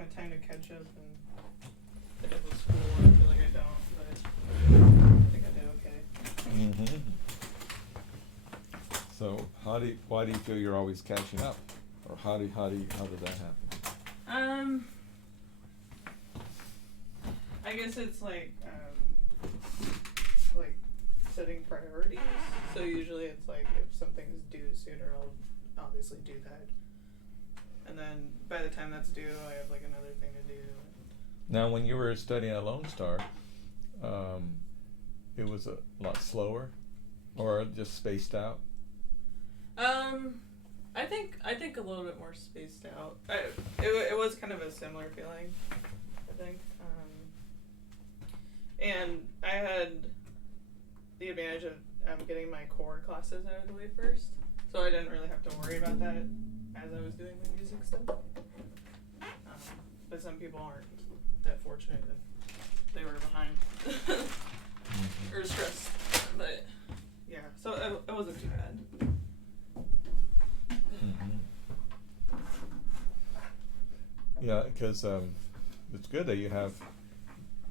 my time to catch up and with school. I feel like I don't, but I think I did okay. Mm-hmm. So why do you feel you're always catching up, or how did that happen? I guess it's like setting priorities. So usually it's like if something's due sooner, I'll obviously do that. And then by the time that's due, I have like another thing to do. Now, when you were studying at Lone Star, it was a lot slower, or just spaced out. I think a little bit more spaced out. It was kind of a similar feeling, I think. And I had the advantage of getting my core classes out of the way first, so I didn't really have to worry about that as I was doing the music stuff. But some people aren't that fortunate that they were behind or stressed. But yeah, so it wasn't too bad. Mm-hmm. Yeah, because it's good that you have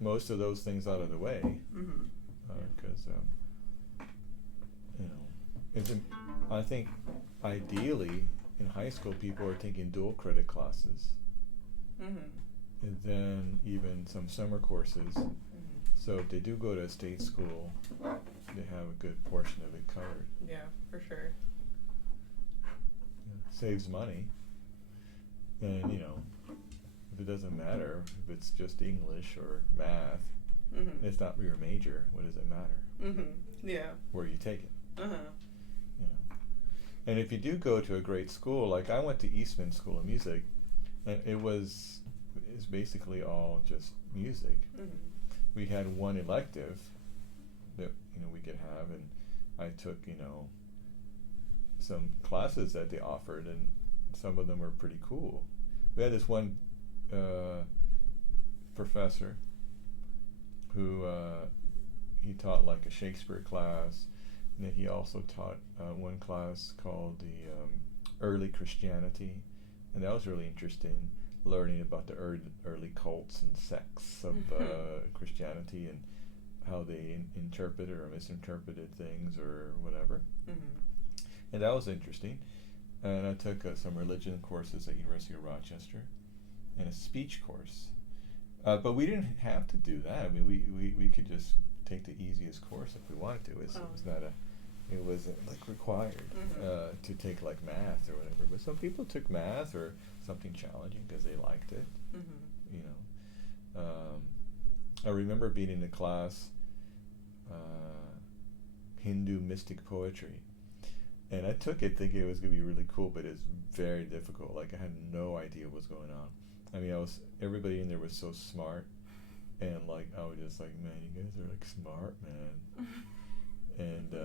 most of those things out of the way. Mm-hmm. Because I think ideally in high school people are taking dual credit classes, Mm-hmm. and then even some summer courses. Mm-hmm. So if they do go to a state school, they have a good portion of it covered. Yeah, for sure. Saves money, and if it doesn't matter if it's just English or math, Mm-hmm. it's not your major. What does it matter? Mm-hmm. Yeah. Where you take it. Uh-huh. And if you do go to a great school, like I went to Eastman School of Music, and it's basically all just music. Mm-hmm. We had one elective that we could have, and I took some classes that they offered, and some of them were pretty cool. We had this one professor who he taught like a Shakespeare class, and then he also taught one class called the Early Christianity, and that was really interesting, learning about the early cults and sects of Christianity and how they interpreted or misinterpreted things or whatever. Mm-hmm. And that was interesting. And I took some religion courses at University of Rochester and a speech course. But we didn't have to do that. I mean, we could just take the easiest course if we wanted to. It wasn't like required to take like math or whatever. But some people took math or something challenging because they liked it. Mm-hmm. I remember being in the class Hindu mystic poetry, and I took it thinking it was going to be really cool, but it's very difficult. Like I had no idea what was going on. I mean, everybody in there was so smart, and like I was just like, man, you guys are like smart, man. And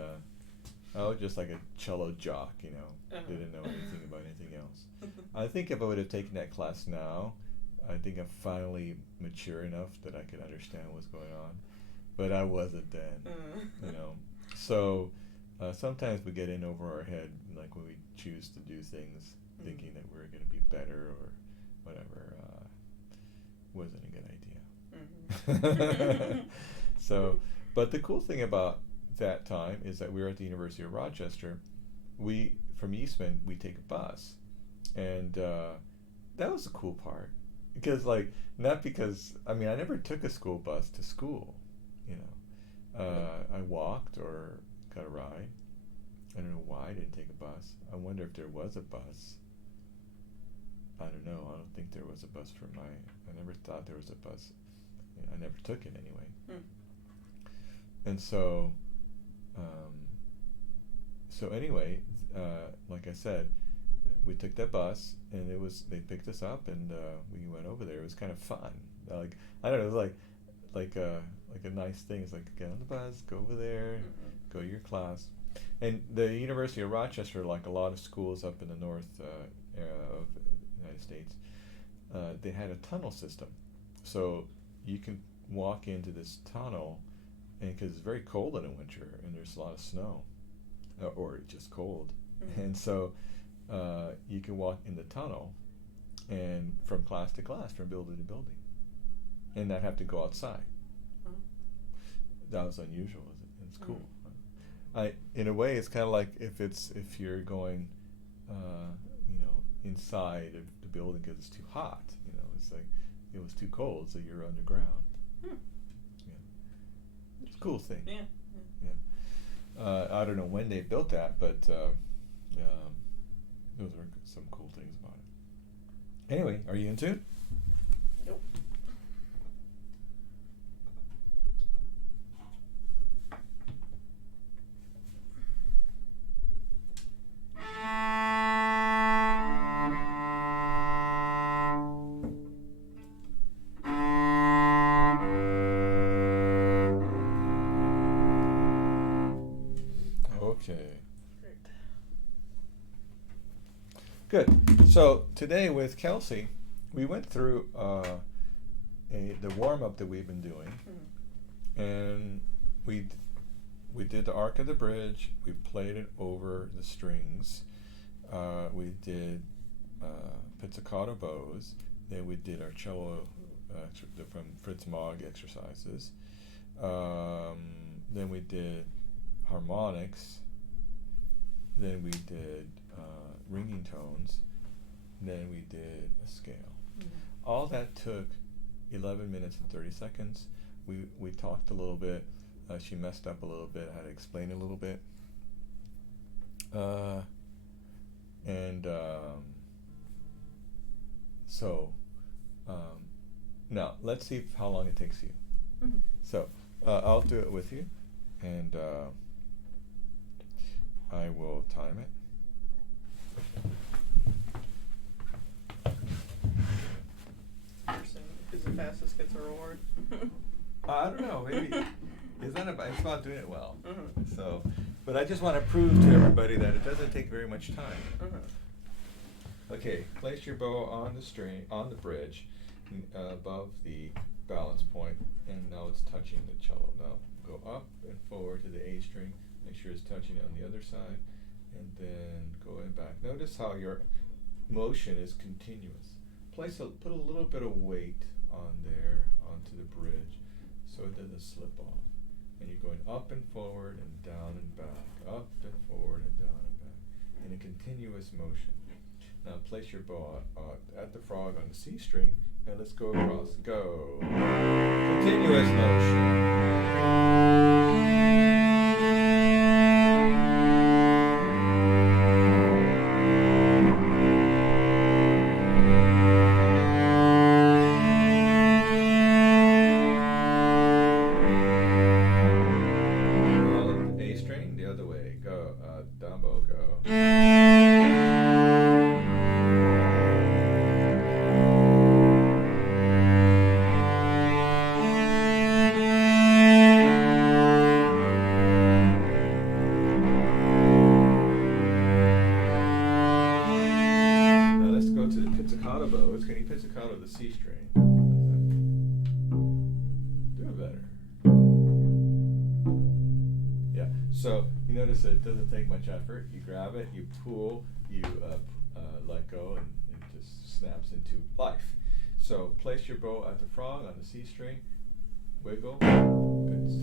I was just like a cello jock, didn't know anything about anything else. I think if I would have taken that class now, I think I'm finally mature enough that I could understand what's going on, but I wasn't then, So sometimes we get in over our head, like when we choose to do things, thinking that we're going to be better or whatever. Wasn't a good idea. So, but the cool thing about that time is that we were at the University of Rochester. From Eastman, we take a bus, and that was the cool part. Because I never took a school bus to school, I walked or got a ride. I don't know why I didn't take a bus. I wonder if there was a bus. I don't know. I don't think there was a bus I never thought there was a bus. I never took it anyway. And so, anyway, like I said, we took that bus, and they picked us up, and we went over there. It was kind of fun. Like I don't know, it was like a nice thing. It's like get on the bus, go over there, go to your class. And the University of Rochester, like a lot of schools up in the north of the United States, they had a tunnel system, so you can walk into this tunnel, and because it's very cold in the winter, and there's a lot of snow, or just cold, and so you can walk in the tunnel, and from class to class, from building to building, and not have to go outside. Oh. That was unusual. It's cool. In a way, it's kind of like if you're going, inside of the building because it's too hot. It's like it was too cold, so you're underground. Hmm. Yeah, it's a cool thing. Yeah. Yeah. I don't know when they built that, but those are some cool things about it. Anyway, are you into it? Nope. Okay. Great. Good. So today with Kelsey, we went through the warm up that we've been doing, and we did the arc of the bridge. We played it over the strings. We did pizzicato bows. Then we did our cello from Fritz Mogg exercises. Then we did harmonics. Then we did ringing tones. Then we did a scale. All that took 11 minutes and 30 seconds. We talked a little bit. She messed up a little bit. I had to explain a little bit. Now let's see how long it takes you. Mm-hmm. So I'll do it with you, and I will time it. Who's the fastest gets a reward. I don't know. Maybe it's about doing it well. Mm-hmm. So, but I just want to prove to everybody that it doesn't take very much time. Mm-hmm. Okay, place your bow on the string, on the bridge, above the balance point, and now it's touching the cello. Now go up and forward to the A string. Make sure it's touching it on the other side, and then go in back. Notice how your motion is continuous. Put a little bit of weight on there onto the bridge, so it doesn't slip off. And you're going up and forward and down and back, up and forward and down and back, in a continuous motion. Now place your bow at the frog on the C string, and let's go across. Go. Continuous motion. A string, the other way. Go. Down bow, go. Now let's go to the pizzicato bows. Can you pizzicato the C string? Do it better. Yeah. So you notice that it doesn't take much effort. You grab it, you pull, you let go, and it just snaps into life. So place your bow at the frog on the C string. Wiggle. Pitch.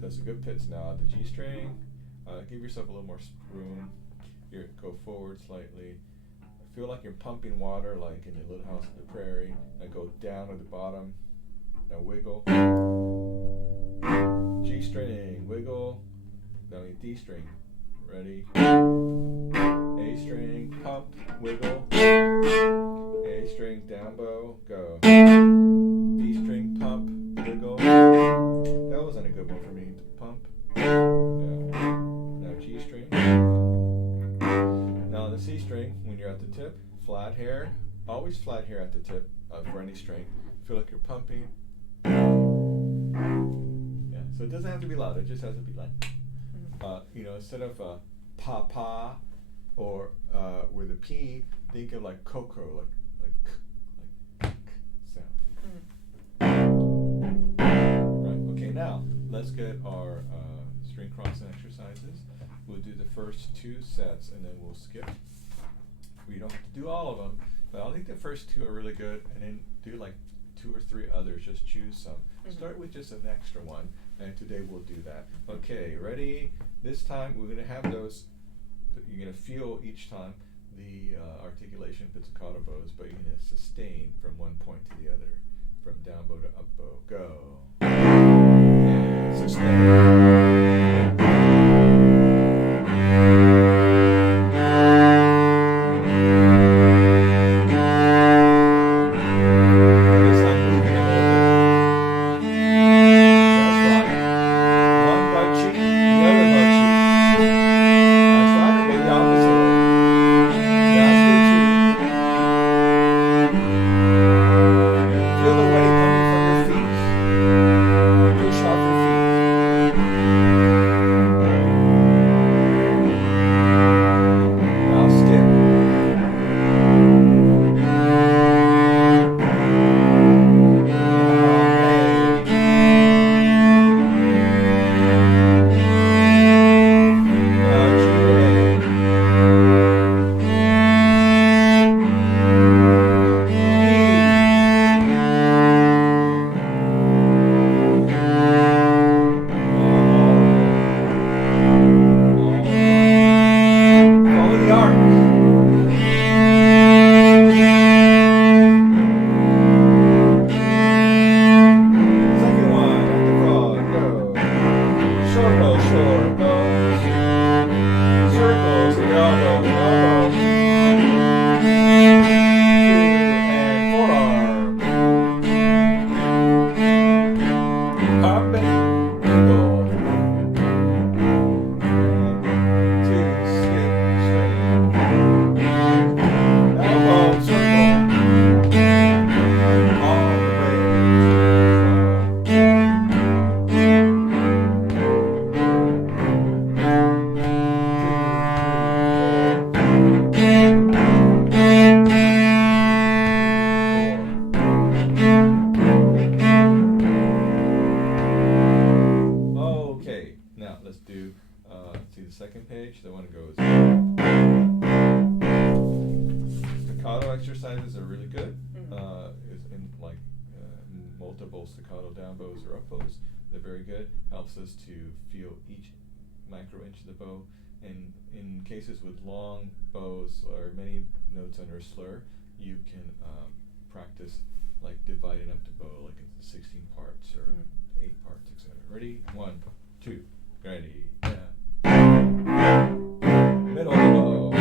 That's a good pitch now. At the G string, give yourself a little more room. Go forward slightly. Feel like you're pumping water, like in the Little House on the Prairie. Now go down to the bottom. Now wiggle. G string, wiggle. Now D string. Ready? A string, pump, wiggle. A string, down bow, go. D string, pump, wiggle. That wasn't a good one for me. Pump. Yeah. Now G string. Now on the C string, when you're at the tip, flat hair. Always flat hair at the tip for any string. Feel like you're pumping. Yeah. So it doesn't have to be loud. It just has to be like, instead of pa or with a P, think of like cocoa, like sound. Right. Okay. Now let's get our string crossing exercises. We'll do the first two sets and then we'll skip. You don't have to do all of them, but I think the first two are really good, and then do like 2 or 3 others. Just choose some. Start with just an extra one, and today we'll do that. Okay, ready? This time we're gonna have those. You're gonna feel each time the articulation pizzicato bows, but you're gonna sustain from one point to the other, from down bow to up bow. Go. And sustain. Exercises are really good. Is in like multiple staccato down bows or up bows. They're very good. Helps us to feel each micro inch of the bow. And in cases with long bows or many notes under a slur, you can practice like dividing up the bow like into 16 parts or 8 parts, etc. Ready? 1, 2, ready. Yeah. Middle of the bow.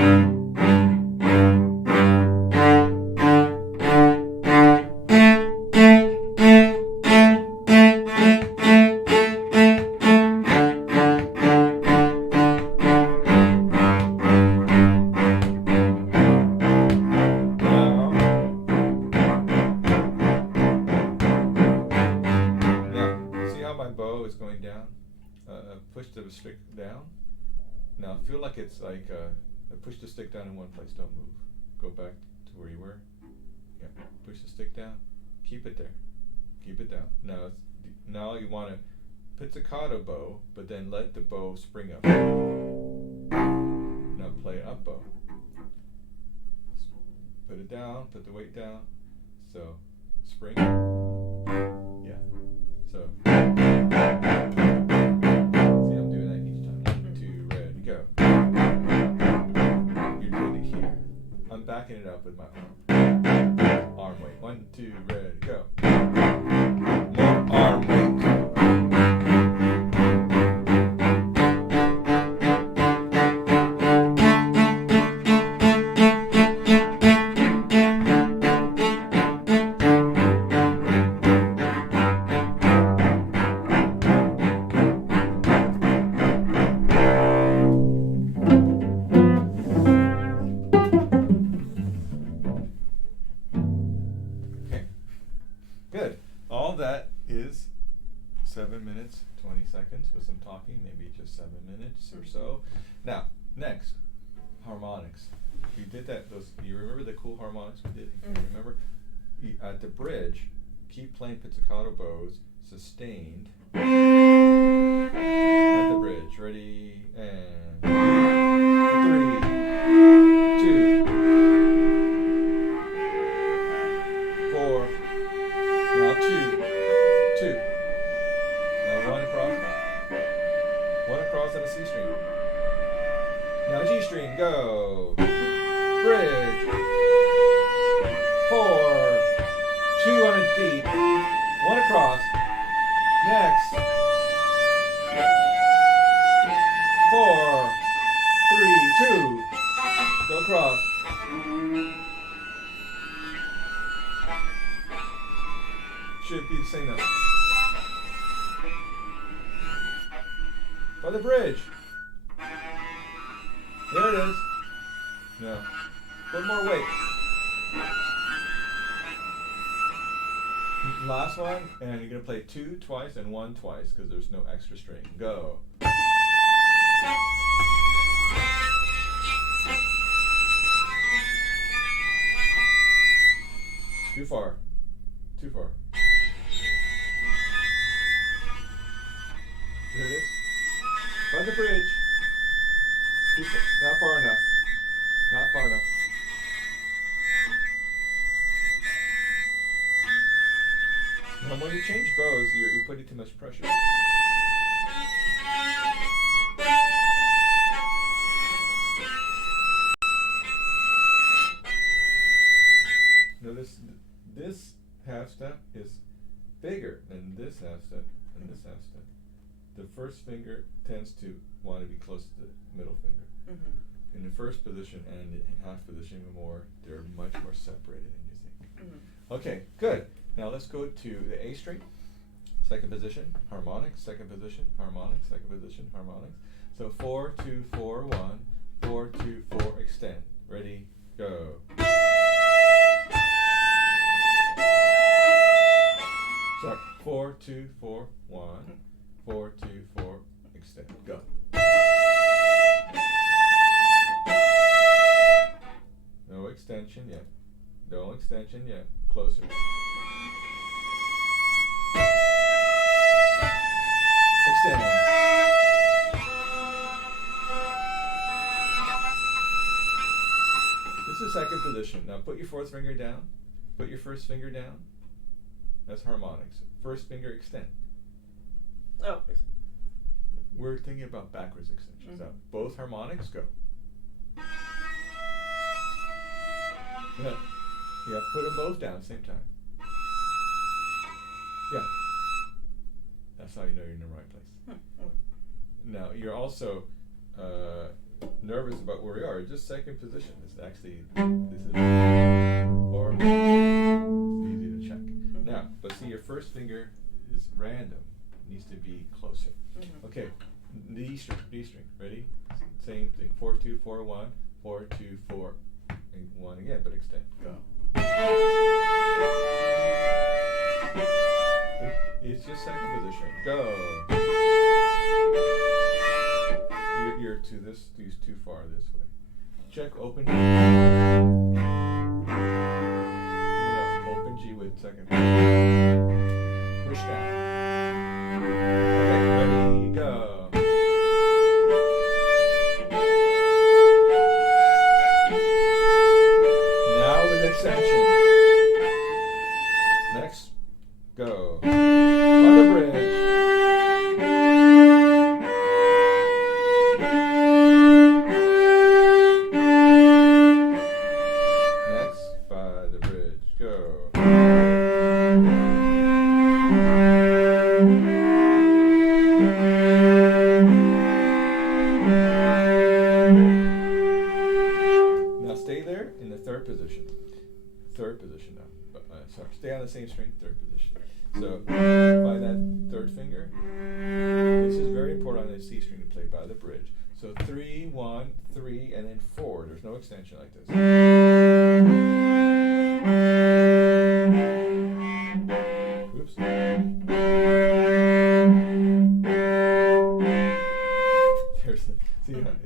Push the stick down. Now feel like it's like push the stick down in one place. Don't move. Go back to where you were. Yeah. Push the stick down. Keep it there. Keep it down. Now you want a pizzicato bow, but then let the bow spring up. Now play an up bow. Put it down. Put the weight down. So spring. Yeah. So. I'm backing it up with my arm. Arm weight. 1, 2, ready, go. More arm weight. Good. All that is 7 minutes, 20 seconds with some talking, maybe just 7 minutes or so. Now, next, harmonics. We did that. You remember the cool harmonics we did? Remember? At the bridge, keep playing pizzicato bows, sustained. At the bridge. Ready? And 3, 2, go. Bridge. 4. 2 on a deep. 1 across. Next. 4. 3. 2. Go across. Should be the same note. For the bridge. There it is. No. Put more weight. Last one, and you're going to play 2 twice and 1 twice because there's no extra string. Go. Too far. Too far. There it is. By the bridge. Too far. Not far enough. Not far enough. Now when you change bows, you're putting too much pressure. Notice this half step is bigger than this half step and this half step. The first finger tends to want to be close to the middle finger. Mm-hmm. In the first position and the half position even more, they're much more separated than you think. Mm-hmm. Okay, good. Now let's go to the A string. Second position, harmonics, second position, harmonics, second position, harmonics. So 4, 2, 4, 1, 4, 2, 4, extend. Ready, go. Sorry, 4, 2, 4, 1, 4, 2, 4, extend. Go. No extension yet. No extension yet. Closer. Extend. This is second position. Now put your fourth finger down. Put your first finger down. That's harmonics. First finger extend. Oh. We're thinking about backwards extensions. Mm-hmm. Now both harmonics go. Yeah, put them both down at the same time. Yeah. That's how you know you're in the right place. Mm-hmm. Now, you're also nervous about where we are. Just second position. This is actually, this is, or it's easy to check. Mm-hmm. Now, but see, your first finger is random. It needs to be closer. Mm-hmm. Okay, D string, D string. Ready? Same thing. 4, 2, 4, 1, 4, 2, 4, and 1 again, but extend. Go. It's just second position. Go. You're to this. These too far this way. Check open G. No, open G with second. Push down. Okay, ready, go. Now with extension. Next, go. On the bridge. Next, by the bridge. Go. Now stay there in the third position. Third position now. Sorry, stay on the same string, third position. So, by that third finger, this is very important on the C string to play by the bridge. So 3, 1, 3, and then 4. There's no extension like this. Oops. There's the,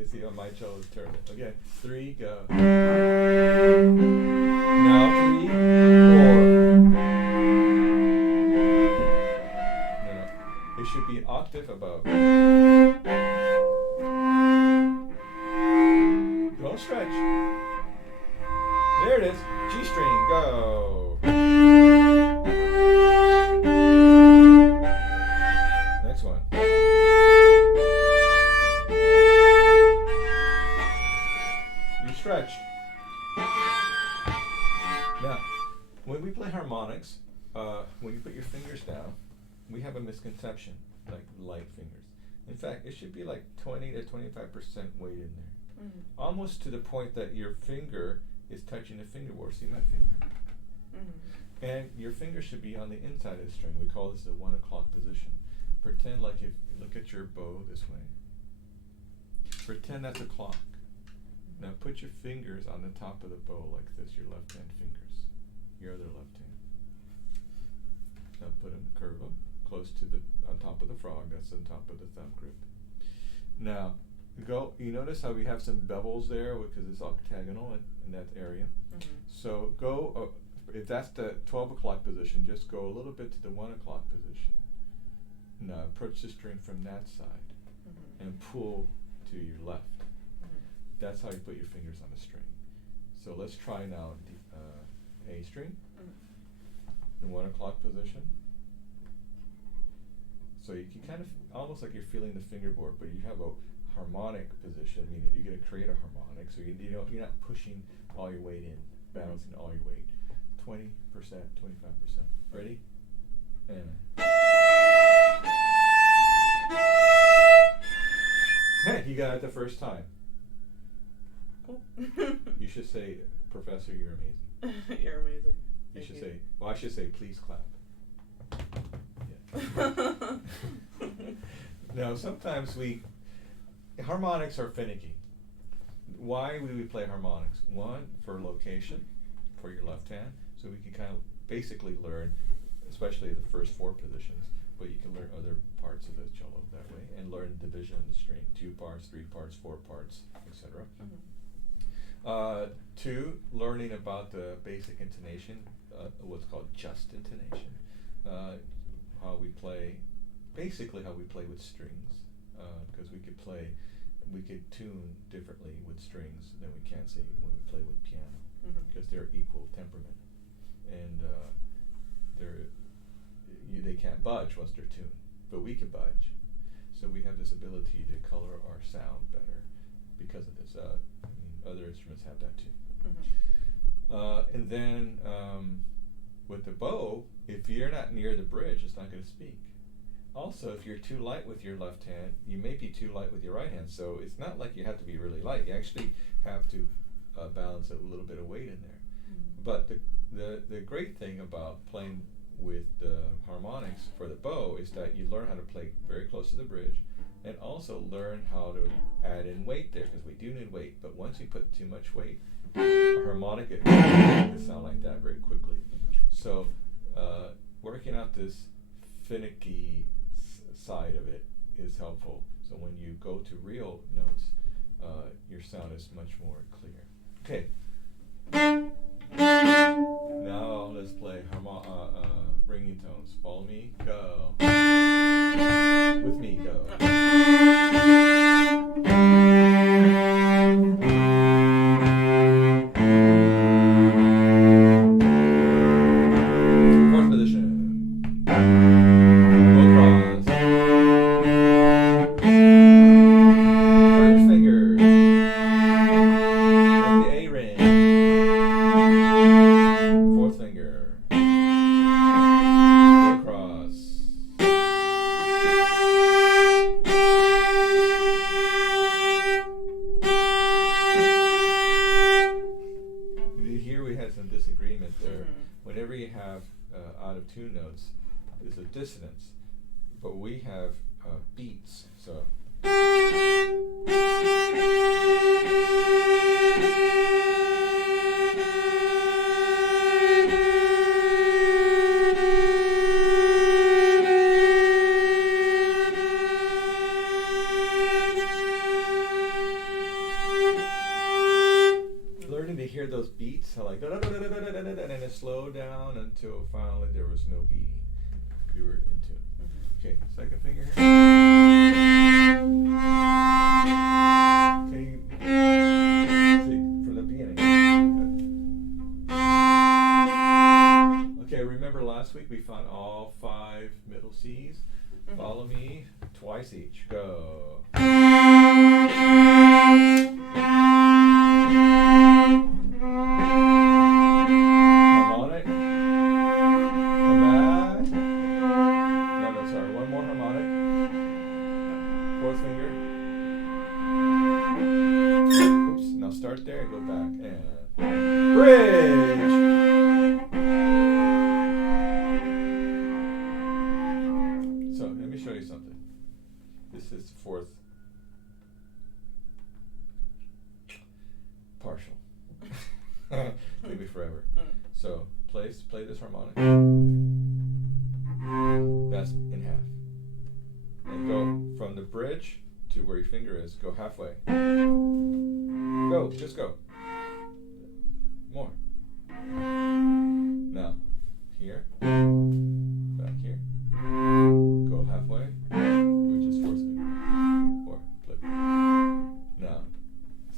see how my cello is turning. Again, 3, go. Now 3, 4. No. It should be an octave above. Don't stretch. There it is. G string, go. Next one. stretched. Now, when we play harmonics, when you put your fingers down, we have a misconception, like light fingers. In fact, it should be like 20 to 25% weight in there. Mm-hmm. Almost to the point that your finger is touching the fingerboard. See my finger? Mm-hmm. And your finger should be on the inside of the string. We call this the 1 o'clock position. Pretend like if you look at your bow this way. Pretend that's a clock. Now put your fingers on the top of the bow like this, your left hand fingers, your other left hand. Now put them, curve them, close to the, on top of the frog, that's on top of the thumb grip. Now, you notice how we have some bevels there because it's octagonal in that area. Mm-hmm. So go, if that's the 12 o'clock position, just go a little bit to the 1 o'clock position. Now approach the string from that side and pull to your left. That's how you put your fingers on the string. So let's try now A string in 1 o'clock position. So you can kind of, almost like you're feeling the fingerboard, but you have a harmonic position, meaning you're going to create a harmonic, so you're not pushing all your weight in, balancing all your weight. 20%, 25%. Ready? And hey, you got it the first time. Cool. You should say, Professor, you're amazing. You're amazing. You Thank should you. say, well, I should say, please clap. Yeah. Now, sometimes harmonics are finicky. Why would we play harmonics? One, for location, for your left hand, so we can kind of basically learn, especially the first 4 positions, but you can learn other parts of the cello that way, and learn division of the string, 2 parts, 3 parts, 4 parts, etc. Mm-hmm. 2, learning about the basic intonation, what's called just intonation, how we play, basically how we play with strings, because we could tune differently with strings than we can say when we play with piano, because they're equal temperament, and they can't budge once they're tuned, but we can budge. So we have this ability to color our sound better because of this. Other instruments have that too. Mm-hmm. And then with the bow, if you're not near the bridge, it's not going to speak. Also, if you're too light with your left hand, you may be too light with your right hand. So it's not like you have to be really light. You actually have to balance a little bit of weight in there. Mm-hmm. But the great thing about playing with the harmonics for the bow is that you learn how to play very close to the bridge, and also learn how to add in weight there, because we do need weight. But once you put too much weight, a harmonica can sound like that very quickly. So working out this finicky side of it is helpful. So when you go to real notes, your sound is much more clear. Okay. Now let's play ringing tones. Follow me, go. With me, go. Fourth position. Go across. First finger. Like the A ring. Fourth finger. Go across. Here we had some disagreement there. Whenever you have out of tune notes, there's a dissonance, but we have beats. So. Learning to hear those beats, like and then it slowed down until finally there was no beating. You were in tune. Okay, second finger here. Okay, see, from the beginning. Okay, remember last week we found all 5 middle C's? Follow me twice each. Go. and bridge. So let me show you something. This is the fourth partial. Take me forever. So play this harmonic. That's in half. And go from the bridge to where your finger is. Go halfway. Go, just go. More. Now, here, back here. Go halfway, which is fourth finger. Or flip. Now,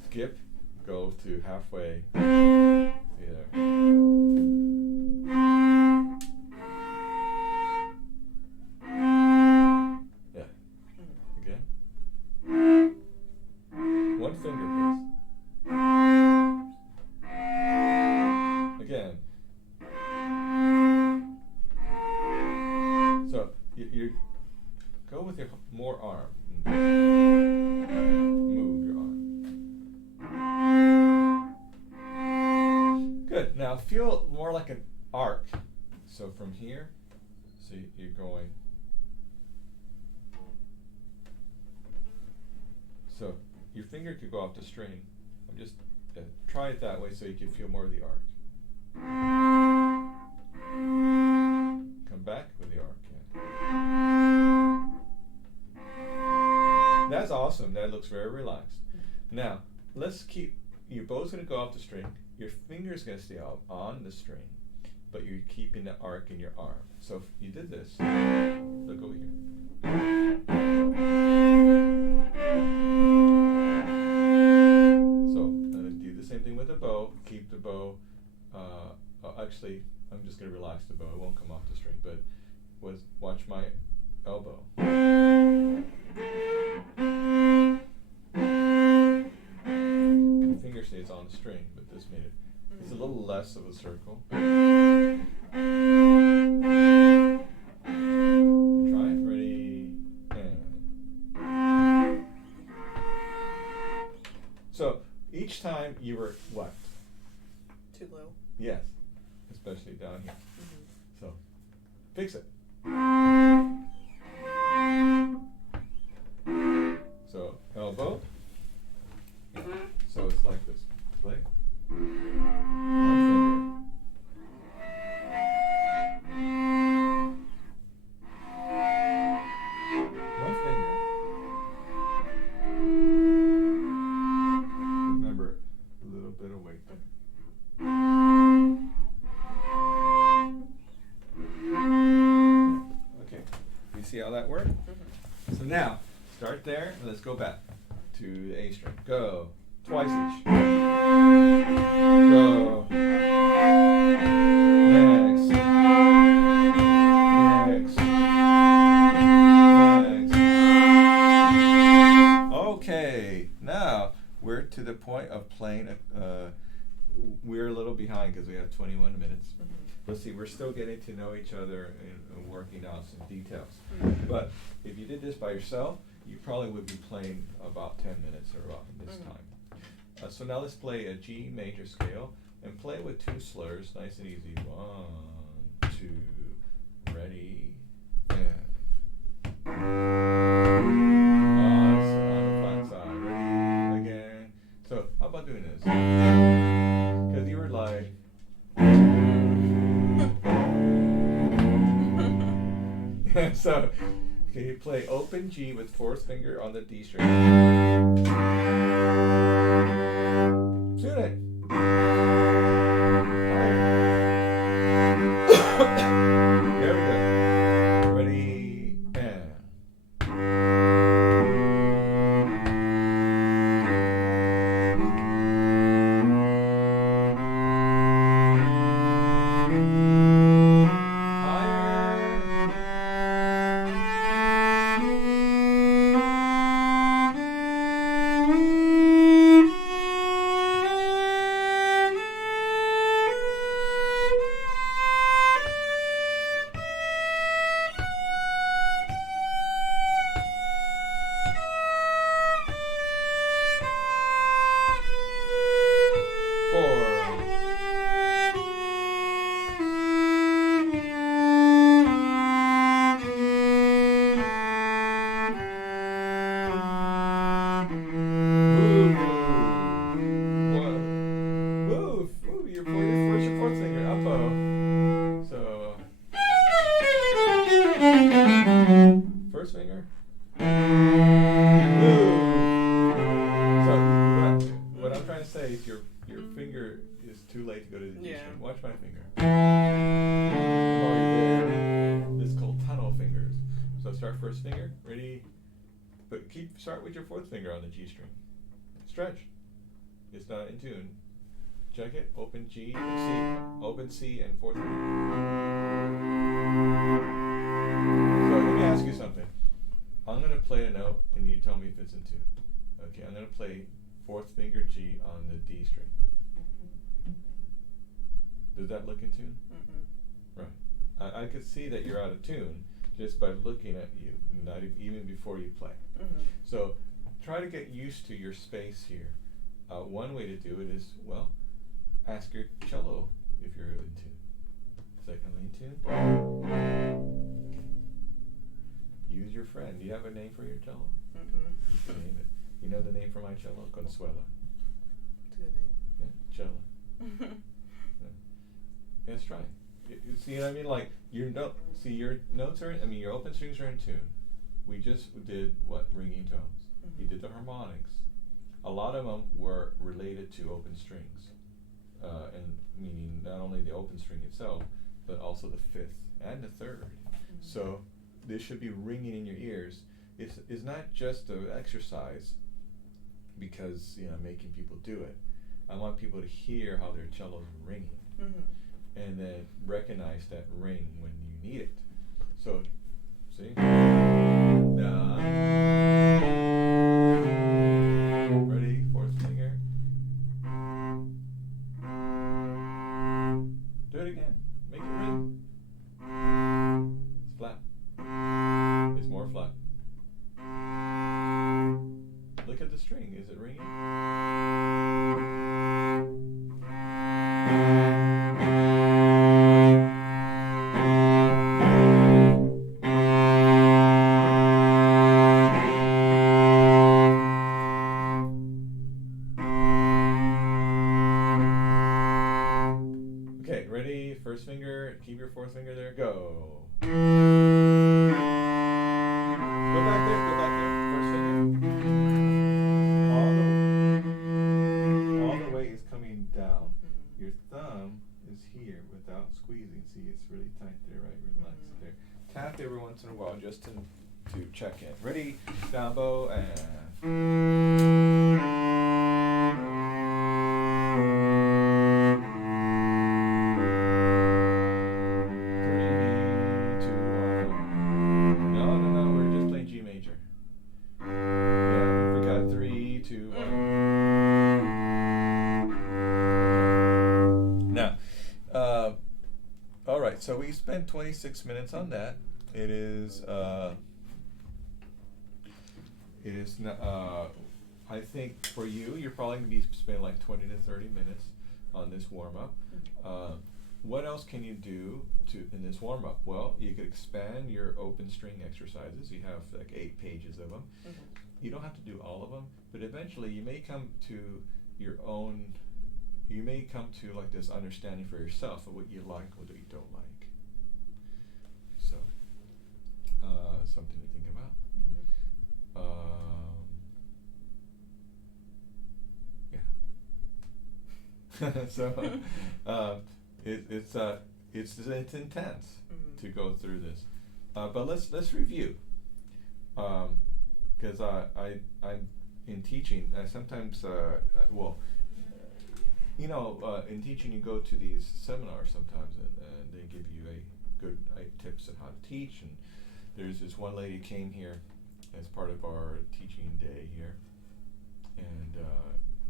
skip, go to halfway. See there. Yeah. Again. One finger, please. Again. So you go with your more arm. Move your arm. Good. Now feel more like an arc. So from here, so you're going. So your finger could go off the string. I'm just try it that way so you can feel more of the arc. Come back with the arc. Yeah. That's awesome. That looks very relaxed. Now, let's keep, you're both going to go off the string. Your finger's going to stay out on the string, but you're keeping the arc in your arm. So if you did this, look over here. So do the same thing with the bow. Keep the bow. Actually, I'm just going to relax the bow. It won't come off the string, but watch my elbow. The finger stays on the string, but this made it. It's a little less of a circle. Try it. Ready? And. So each time you were what? Too low. Yes, especially down here. So fix it. So elbow. So it's like this. Play. One finger. One finger. Remember, a little bit of weight there. Okay, you see how that worked? So now, start there, and let's go back to the A string. Go. Twice each. Go. Next. Next. Next. Okay, now we're to the point of playing. We're a little behind because we have 21 minutes. Let's see, we're still getting to know each other and working out some details. But if you did this by yourself, you probably would be playing about 10 minutes or about this time. So now let's play a G major scale and play with two slurs, nice and easy. 1, 2, ready, and. On the flat side, ready, again. So how about doing this? Because you were like. So, can you play open G with fourth finger on the D string? Tune it. Very good. Ready, and. it's too late to go to the G Yeah. string. Watch my finger. I'm already there. This is called tunnel fingers. So start first finger, ready, but start with your fourth finger on the G string. Stretch. It's not in tune. Check it. Open G, C, open C, and fourth finger. So let me ask you something. I'm gonna play a note, and you tell me if it's in tune. Okay, I'm gonna play fourth finger G on the D string. Does that look in tune? Mm-mm. Right. I could see that you're out of tune just by looking at you, not even before you play. Mm-hmm. So try to get used to your space here. One way to do it is, well, ask your cello if you're in tune. Secondly, in tune. Okay. Use your friend. Do you have a name for your cello? Mm-mm. You can name it. You know the name for my cello? Consuela. It's a good name. Yeah, cello. Yeah, let's try. You see what I mean? Like your notes are. Your open strings are in tune. We just did what? Ringing tones. Mm-hmm. You did the harmonics. A lot of them were related to open strings, and meaning not only the open string itself, but also the fifth and the third. Mm-hmm. So this should be ringing in your ears. It's not just an exercise because making people do it. I want people to hear how their cello is ringing. Mm-hmm. And then recognize that ring when you need it. So, see? Ready? Fourth finger. Do it again. Make it ring. It's flat. It's more flat. Look at the string. Is it ringing? First finger, keep your fourth finger there, go. Go back there, first finger. All the weight is coming down. Mm-hmm. Your thumb is here without squeezing. See, it's really tight there, right? Relax it there. Tap every once in a while just to check in. Ready, down bow, and... So we spent 26 minutes on that. It is I think for you, you're probably going to be spending like 20 to 30 minutes on this warm-up. What else can you do in this warm-up? Well, you could expand your open string exercises. You have like 8 pages of them. Mm-hmm. You don't have to do all of them, but eventually you may come to your own, you may come to like this understanding for yourself of what you like, what you don't like. So, something to think about. Mm-hmm. Yeah. So, it's intense to go through this, but let's review. Because I'm in teaching. I sometimes in teaching you go to these seminars sometimes, and they give you good tips on how to teach. And there's this one lady came here as part of our teaching day here, and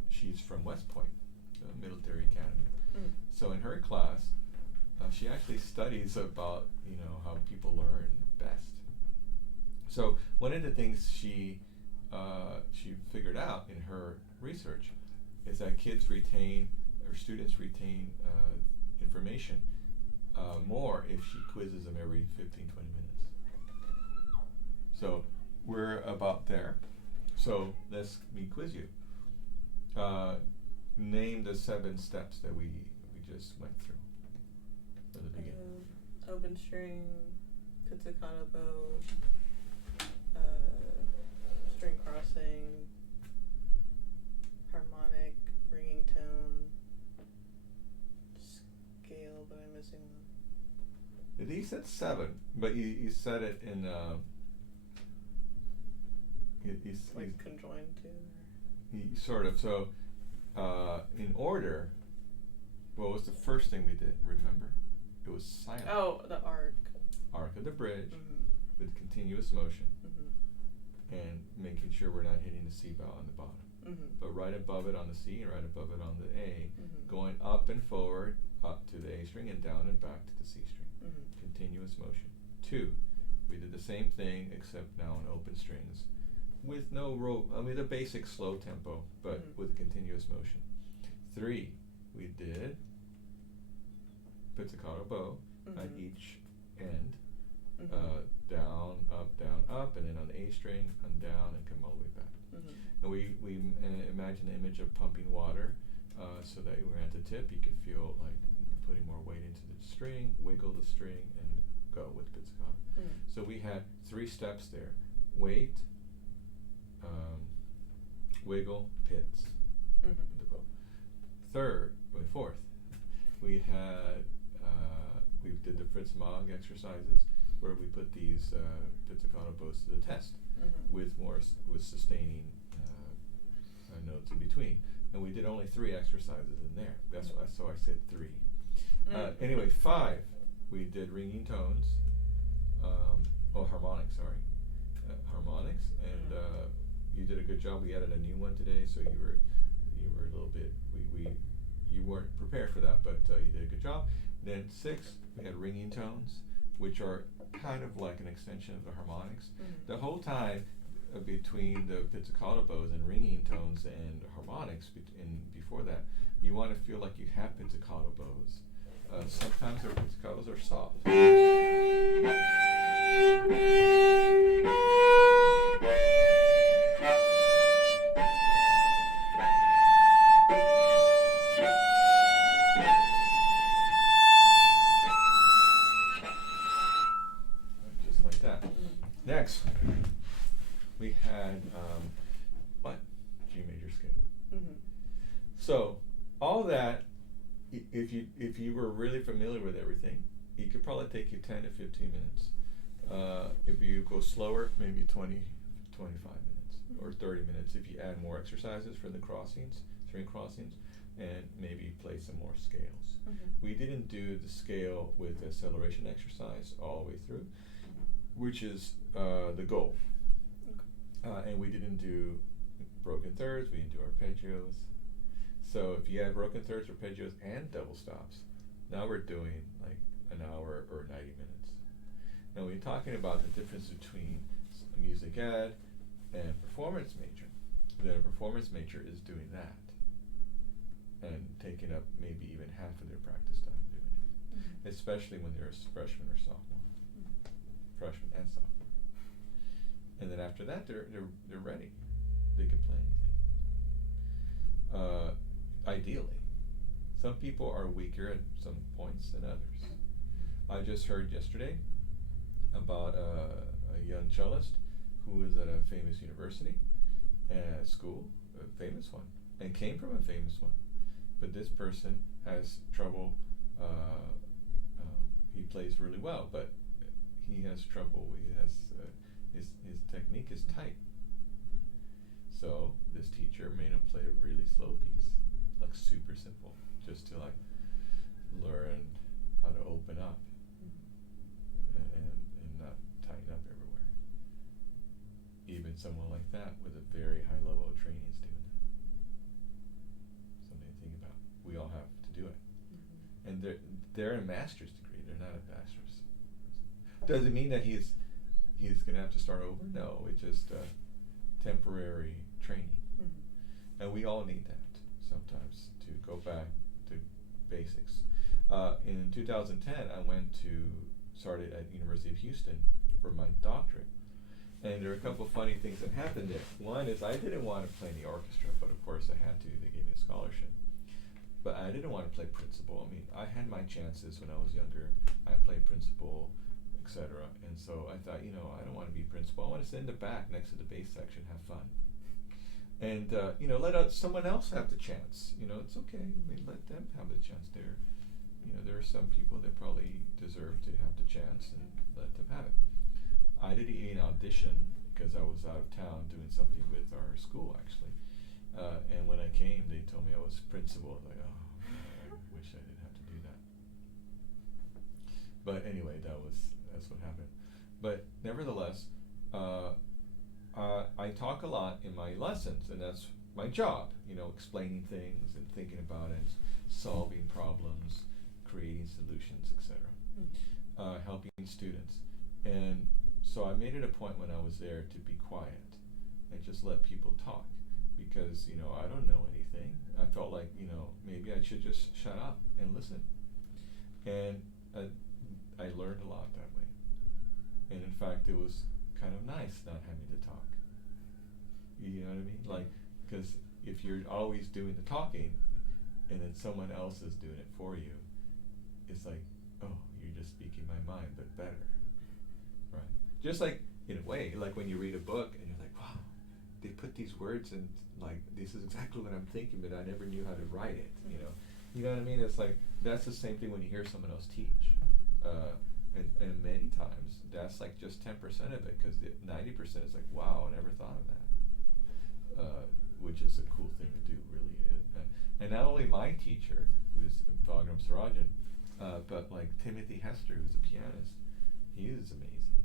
she's from West Point, military academy. So in her class, she actually studies about how people learn best. So one of the things she figured out in her research is that students retain information more if she quizzes them every 15-20 minutes. So we're about there. So let me quiz you. Name the 7 steps that we just went through at the beginning. Open string, pizzicato bow, string crossing, harmonic, ringing tone, missing the. He said 7, but you said it in. He's Conjoined to. He sort of so. In order. What was the first thing we did? Remember, it was silent. Oh, the arc. Arc of the bridge, Mm-hmm. with continuous motion, Mm-hmm. and making sure we're not hitting the C bow on the bottom. Mm-hmm. But right above it on the C and right above it on the A, Mm-hmm. going up and forward, up to the A string and down and back to the C string. Mm-hmm. Continuous motion. 2, we did the same thing except now on open strings, with no the basic slow tempo, but Mm-hmm. with continuous motion. 3, we did pizzicato bow Mm-hmm. at each end, Mm-hmm. down, up, and then on the A string, and down, and come all the way back. Mm-hmm. And we imagine the image of pumping water, so that when we're at the tip, you could feel like putting more weight into the string, wiggle the string, and go with pizzicato. Mm-hmm. So we had 3 steps there: weight, wiggle, pits, Mm-hmm. the bow. 4th, we had we did the Fritz Mogg exercises, where we put these pizzicato bows to the test, Mm-hmm. with with sustaining notes in between, and we did only 3 exercises in there. That's why, so I said 3. Mm-hmm. Anyway, 5, we did ringing tones, harmonics. Sorry, harmonics, and you did a good job. We added a new one today, so you were a little bit you weren't prepared for that, but you did a good job. Then 6, we had ringing tones, which are kind of like an extension of the harmonics. Mm-hmm. The whole time between the pizzicato bows and ringing tones and harmonics, before that, you want to feel like you have pizzicato bows. Sometimes their pizzicatos are soft. Just like that. Next, we had G major scale. Mm-hmm. So all that, if you were really familiar with everything, it could probably take you 10 to 15 minutes. If you go slower, maybe 20, 25 minutes, or 30 minutes if you add more exercises for the crossings, string crossings, and maybe play some more scales. Mm-hmm. We didn't do the scale with the acceleration exercise all the way through, which is the goal. Okay. And we didn't do broken thirds, we didn't do arpeggios. So if you add broken thirds, arpeggios, and double stops, now we're doing like an hour or 90 minutes. Now when you're talking about the difference between a music ed and performance major, then a performance major is doing that and taking up maybe even half of their practice time doing it, Mm-hmm. especially when they're a freshman or sophomore, freshman and sophomore. And then after that, they're ready. They can play anything. Ideally, some people are weaker at some points than others. I just heard yesterday about a young cellist who was at a famous university, school, a famous one, and came from a famous one. But this person has trouble. He plays really well, but he has trouble. He has his technique is tight. So this teacher made him play a really slow piece, like super simple, just to like learn how to open up and not tighten up everywhere. Even someone like that with a very high level of training is doing that. Something to think about. We all have to do it. Mm-hmm. And they're a master's degree. They're not a bachelor's. Does it mean that he's gonna have to start over? No, it's just temporary training. Mm-hmm. And we all need that sometimes to go back to basics. In 2010, I started at University of Houston for my doctorate. And there are a couple of funny things that happened there. One is I didn't want to play in the orchestra, but of course I had to. They gave me a scholarship. But I didn't want to play principal. I mean, I had my chances when I was younger. I played principal, etc. And so I thought, I don't want to be principal. I want to sit in the back next to the bass section, have fun. And, let someone else have the chance. It's okay. I mean, let them have the chance. there are some people that probably deserve to have the chance, and let them have it. I didn't even audition because I was out of town doing something with our school, actually. And when I came, they told me I was principal. I was like, oh, I wish I didn't have to do that. But anyway, that's what happened. But nevertheless, I talk a lot in my lessons, and that's my job. Explaining things and thinking about it, solving problems, creating solutions, etc. Helping students. And so I made it a point when I was there to be quiet and just let people talk, because I don't know anything. I felt like maybe I should just shut up and listen. And I learned a lot that way. And in fact, it was kind of nice not having to talk. You know what I mean? Like, because if you're always doing the talking and then someone else is doing it for you, it's like, oh, you're just speaking my mind, but better. Right? Just like, in a way, like when you read a book and you're like, wow, they put these words in, like, this is exactly what I'm thinking, but I never knew how to write it, You know what I mean? It's like, that's the same thing when you hear someone else teach. And many times, that's like just 10% of it, because 90% is like, wow, I never thought of that. Which is a cool thing to do, really. And not only my teacher, who's Vagram Sarajan, but like Timothy Hester, who's a pianist, he is amazing.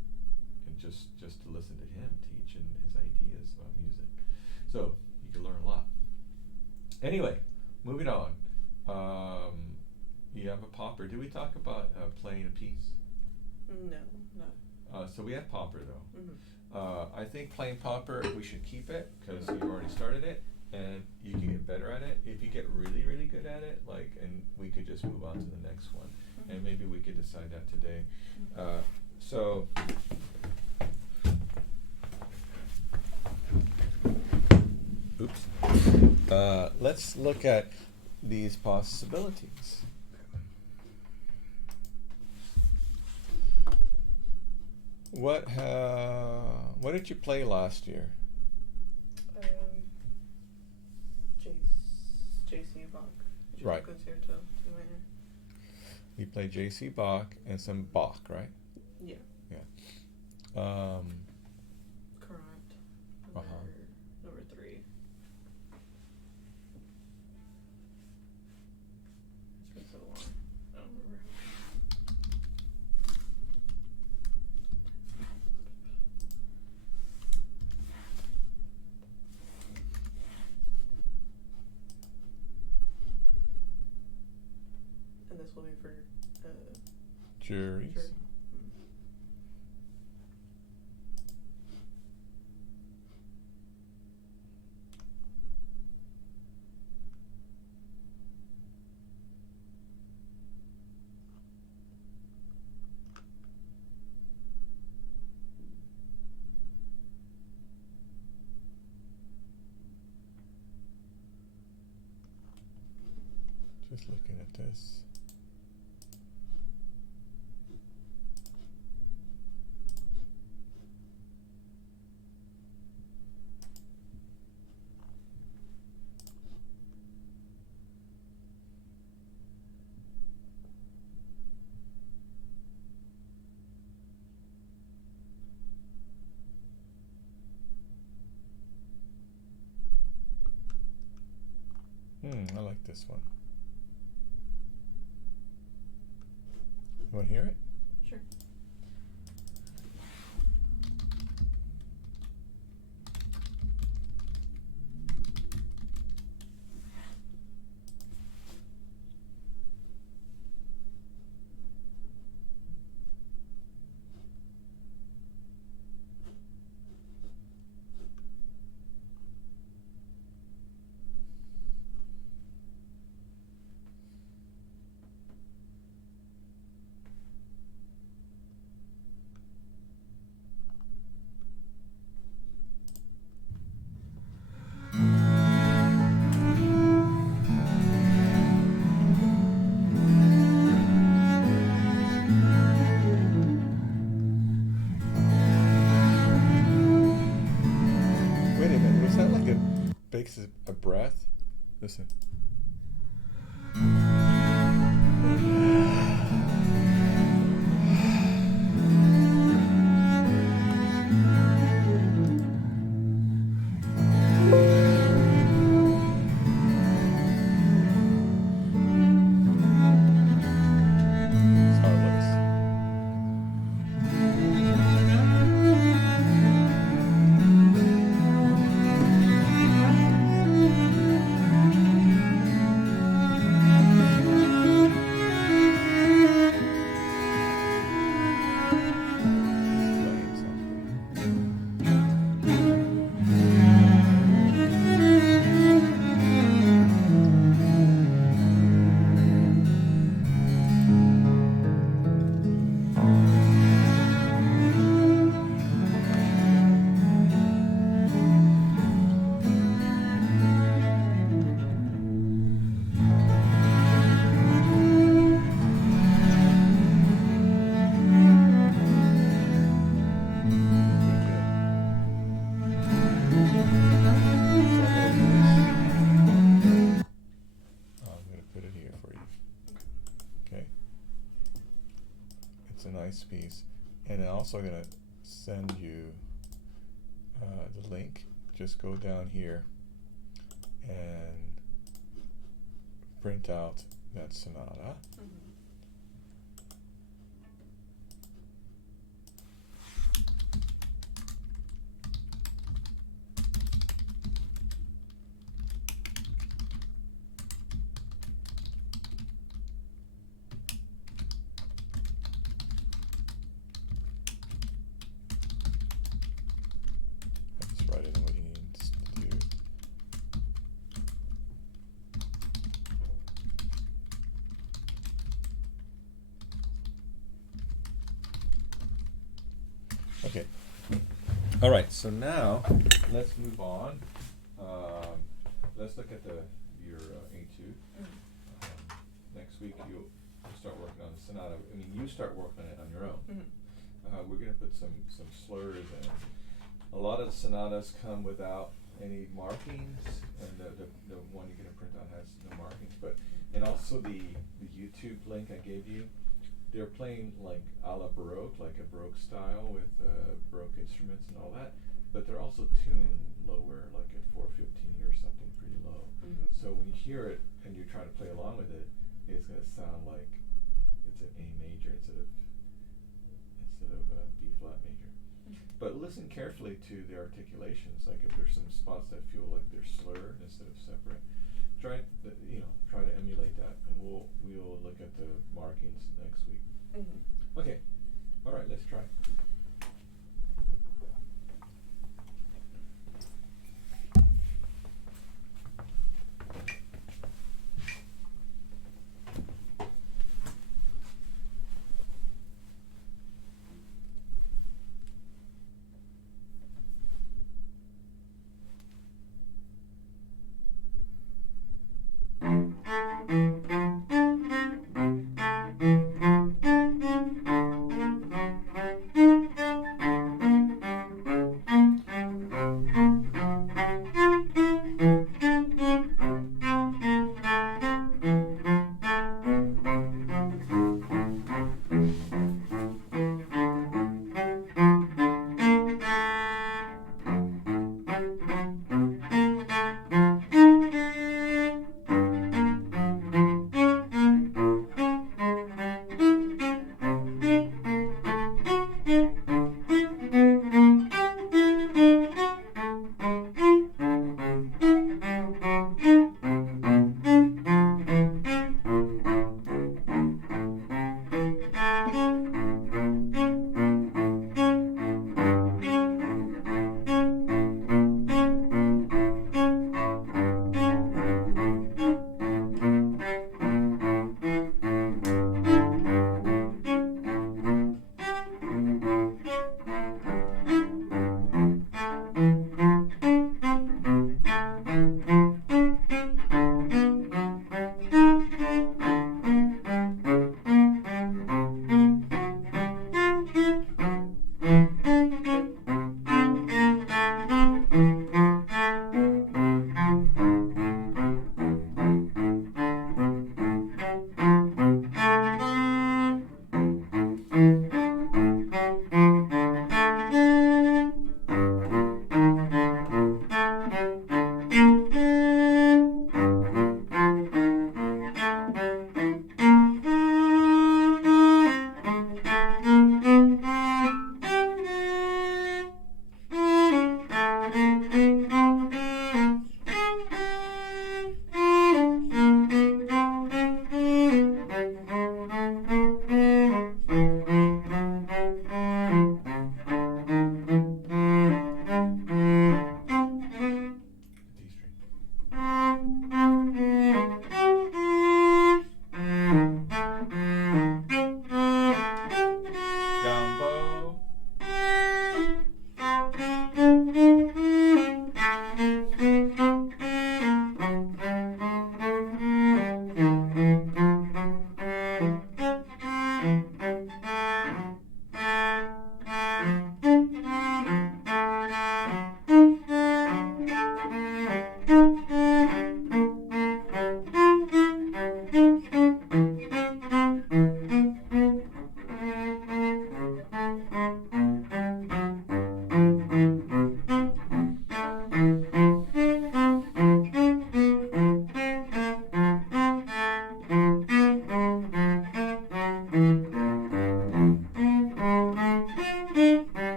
And just to listen to him teach and his ideas about music. So you can learn a lot. Anyway, moving on. You have a popper. Did we talk about playing a piece? No, not. So we have popper, though. Mm-hmm. I think playing popper, we should keep it, because you already started it, and you can get better at it. If you get really, really good at it, and we could just move on to the next one, and maybe we could decide that today. So, oops. Let's look at these possibilities. What did you play last year? J.C. Bach. Right. Concerto D minor. You played J.C. Bach and some Bach, right? Yeah. Yeah. Current. Uh-huh. Number 3. It's been so long. I don't remember. And this will be for Juries. jury. Just looking at this. I like this one. You want to hear it? Sure. Wait a minute, was that like a breath? Listen. It's a nice piece. And I'm also going to send you the link. Just go down here and print out that sonata. Just write in what you need to do. Okay. All right. So now let's move on. Let's look at your etude. Next week you'll start working on the sonata. I mean, you start working on it on your own. We're going to put some slurs in. A lot of the sonatas come without any markings, and the one you're going to print out has no markings. And also the YouTube link I gave you, they're playing like a la Baroque, like a Baroque style with Baroque instruments and all that. But they're also tuned lower, like at 415 or something pretty low. So when you hear it and you're trying to play along with it, it's going to sound like it's an A major instead of B flat major. But listen carefully to the articulations. Like if there's some spots that feel like they're slurred instead of separate, try to emulate that, and we'll look at the markings next week. Okay. All right. Let's try.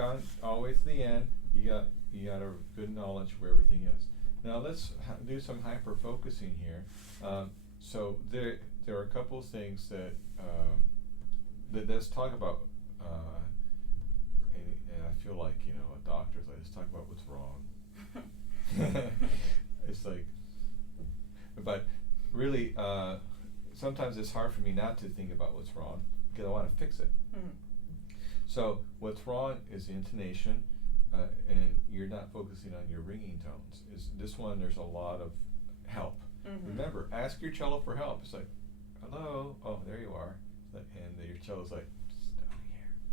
gone all the way to the end. You got a good knowledge of where everything is. Now let's do some hyper focusing here. So there are a couple of things that let's talk about. And I feel like a doctor's like, let's talk about what's wrong. It's like, but really, sometimes it's hard for me not to think about what's wrong because I want to fix it. Mm-hmm. So what's wrong is the intonation, and you're not focusing on your ringing tones. This one, there's a lot of help. Mm-hmm. Remember, ask your cello for help. It's like, hello, oh, there you are, and your cello's like, just down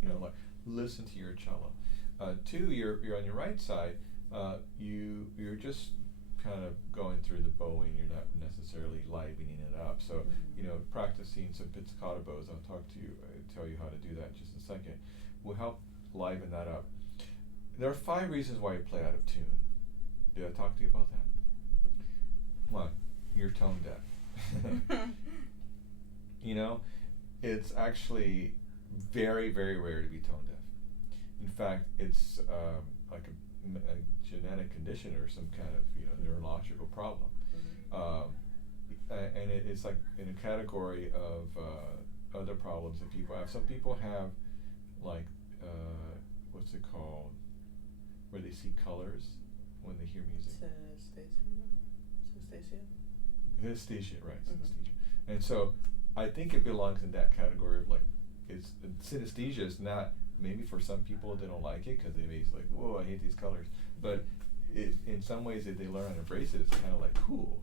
here. Like listen to your cello. 2, you're on your right side. You're just kind of going through the bowing. You're not necessarily livening it up. So practicing some pizzicato bows. I'll tell you how to do that in just a second. Will help liven that up. There are 5 reasons why you play out of tune. Did I talk to you about that? One, you're tone deaf. It's actually very, very rare to be tone deaf. In fact, it's like a genetic condition or some kind of neurological problem. And it's like in a category of other problems that people have. Some people have like what's it called, where they see colors when they hear music. Synesthesia, right? Mm-hmm. Synesthesia. And so I think it belongs in that category of like, synesthesia is not, maybe for some people they don't like it because they may say like, whoa, I hate these colors. But in some ways, if they learn how to embrace it, it's kind of like cool,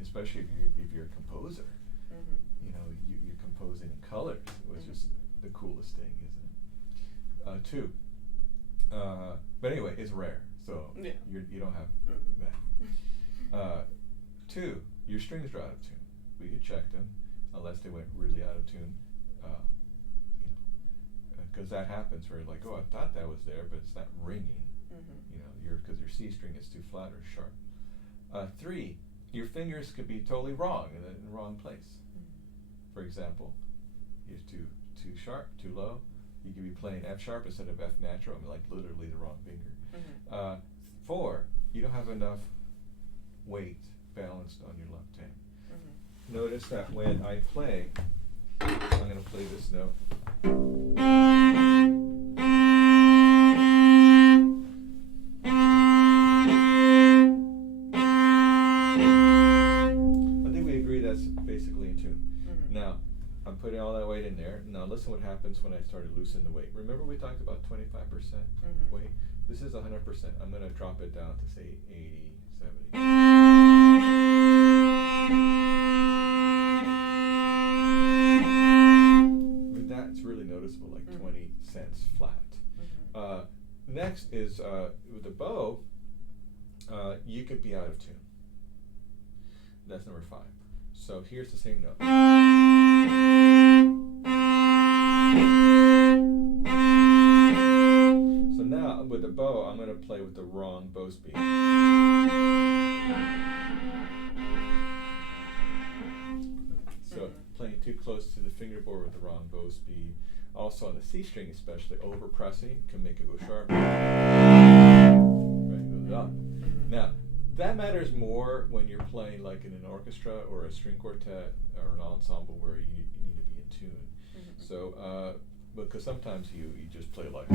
especially if you're a composer. Mm-hmm. You're composing in colors, which is the coolest thing, isn't it? 2. But anyway, it's rare, so you don't have that. 2, your strings are out of tune. But you check them, unless they went really out of tune. Because that happens where you're like, oh, I thought that was there, but it's not ringing. Mm-hmm. Because your C string is too flat or sharp. 3, your fingers could be totally wrong in the wrong place. Mm-hmm. For example, you're too sharp, too low. You could be playing F sharp instead of F natural, like literally the wrong finger. Mm-hmm. 4, you don't have enough weight balanced on your left hand. Mm-hmm. Notice that when I play, I'm going to play this note. I think we agree that's basically in tune. Mm-hmm. Now, I'm putting all that weight in there. Now listen what happens when I started loosening the weight. Remember we talked about 25% mm-hmm. weight? This is 100%. I'm going to drop it down to say 80, 70. That's really noticeable, like mm-hmm. 20 cents flat. Mm-hmm. Next is with the bow, you could be out of tune. That's number 5. So here's the same note. So now with the bow, I'm going to play with the wrong bow speed. So playing too close to the fingerboard with the wrong bow speed. Also on the C string especially, over pressing can make it go sharp. Right, it goes up. Now, that matters more when you're playing like in an orchestra or a string quartet or an ensemble where you need to be in tune. Mm-hmm. So, because sometimes you just play like a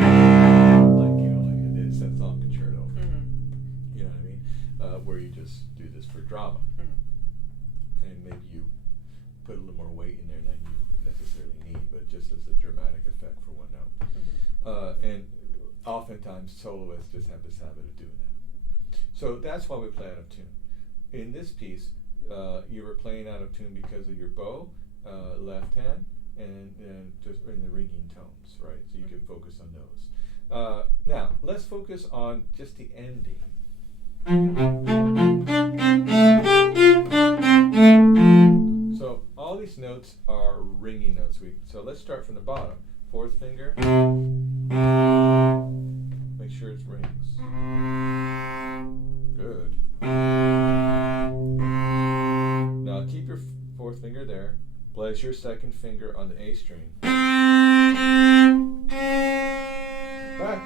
song concerto. Mm-hmm. You know what I mean? Where you just do this for drama. Mm-hmm. And maybe you put a little more weight in there than you necessarily need, but just as a dramatic effect for one note. Mm-hmm. And oftentimes soloists just have this habit of doing that. So that's why we play out of tune. In this piece, you were playing out of tune because of your bow, left hand, and just in the ringing tones, right? So you can focus on those. Now, let's focus on just the ending. So all these notes are ringing notes. So let's start from the bottom. 4th finger. Make sure it rings. Good. Now keep your 4th finger there. Place your 2nd finger on the A string. Back.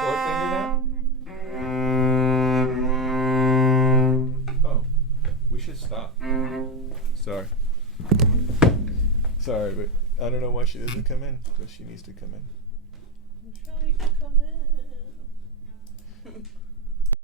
Forefinger now? Oh, we should stop. Sorry. Sorry, but I don't know why she doesn't come in, but she needs to come in. Michelle, you can come in.